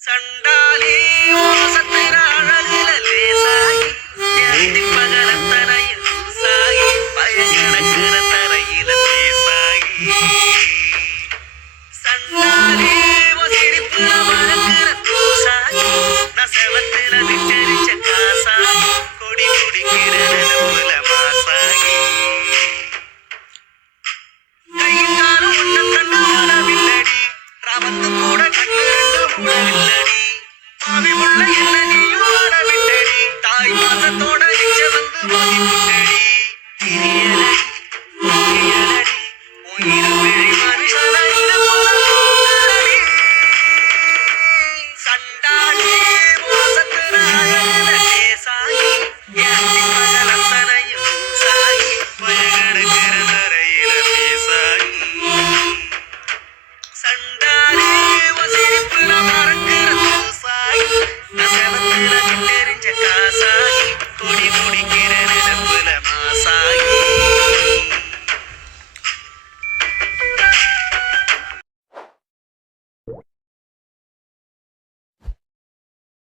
சண்டாலே மோசத்திர அழகுல லேசாகி ஏத்தி பகலத்தனையில் சாகி பயங்கடக்கிற தரையில பேசாகி சண்டாலே சிரிப்புல மறக்கிற தூசாகி நான் செவத்துல விட்டரிச்ச காசாகி கொடி குடிக்கிற நிலப்புல